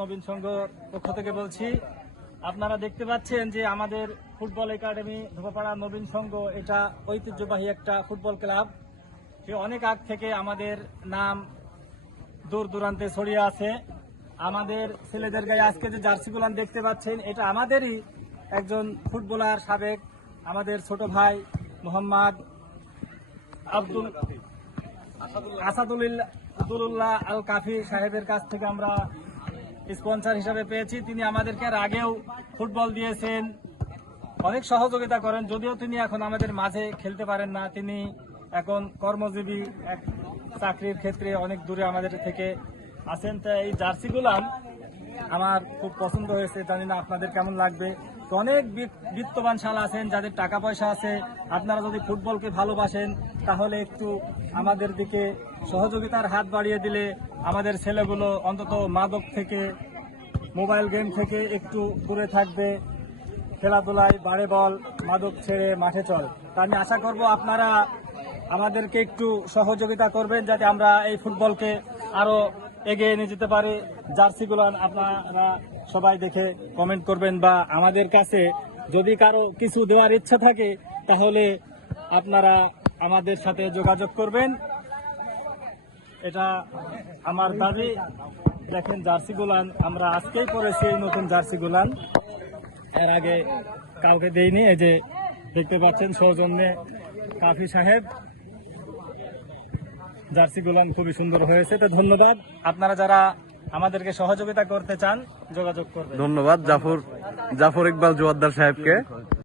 নবীন সংঘ পক্ষ থেকে বলছি। আপনারা দেখতে পাচ্ছেন যে আমাদের ফুটবল একাডেমি ধোপাপাড়া নবীন সংঘ এটা ঐতিহ্যবাহী একটা ফুটবল ক্লাব। সে অনেক আগ থেকে আমাদের নাম দূর দূরান্তে ছড়িয়ে আছে। আমাদের ছেলেদের গায়ে আজকে যে জার্সিগুলো দেখতে পাচ্ছেন এটা আমাদেরই একজন ফুটবলার সাবেক আমাদের ছোট ভাই মোহাম্মদ আসাদুল্লাহ আল কাফি সাহেবের কাছ থেকে আমরা স্পন্সর হিসাবে পেয়েছি। তিনি আমাদেরকে আর আগেও ফুটবল দিয়েছেন, অনেক সহযোগিতা করেন। যদিও তিনি এখন আমাদের মাঝে খেলতে পারেন না, তিনি এখন কর্মজীবী এক চাকরির ক্ষেত্রে অনেক দূরে আমাদের থেকে আছেন। তাই এই জার্সিগুলো আমার খুব পছন্দ হয়েছে, জানি না আপনাদের কেমন লাগবে। তো অনেক বিত্তবান শালা আছেন যাদের টাকা পয়সা আছে, আপনারা যদি ফুটবলকে ভালোবাসেন তাহলে একটু আমাদের দিকে সহযোগিতার হাত বাড়িয়ে দিলে আমাদের ছেলেগুলো অন্তত মাদক থেকে মোবাইল গেম থেকে একটু দূরে থাকবে, খেলাধুলায় বাড়ে বল, মাদক ছেড়ে মাঠে চল। তা আমি আশা করব আপনারা আমাদেরকে একটু সহযোগিতা করবেন যাতে আমরা এই ফুটবলকে আরো এগিয়ে নিয়ে যেতে পারি। জার্সিগুলো আপনারা সবাই দেখে কমেন্ট করবেন, বা আমাদের কাছে যদি কারো কিছু দেওয়ার ইচ্ছা থাকে তাহলে আপনারা আমাদের সাথে যোগাযোগ করবেন। এটা আমার দাবি। দেখেন জার্সিগুলান আমরা আজকেই পরেছি, এই নতুন জার্সিগুলান, এর আগে কাউকে দেইনি। এই যে দেখতে পাচ্ছেন সৌজন্যে কাফি সাহেব, জার্সিগুলান খুবই সুন্দর হয়েছে। তো ধন্যবাদ। আপনারা যারা আমাদেরকে সহযোগিতা করতে চান যোগাযোগ করবেন। ধন্যবাদ জাফর ইকবাল জোয়ারদার সাহেবকে।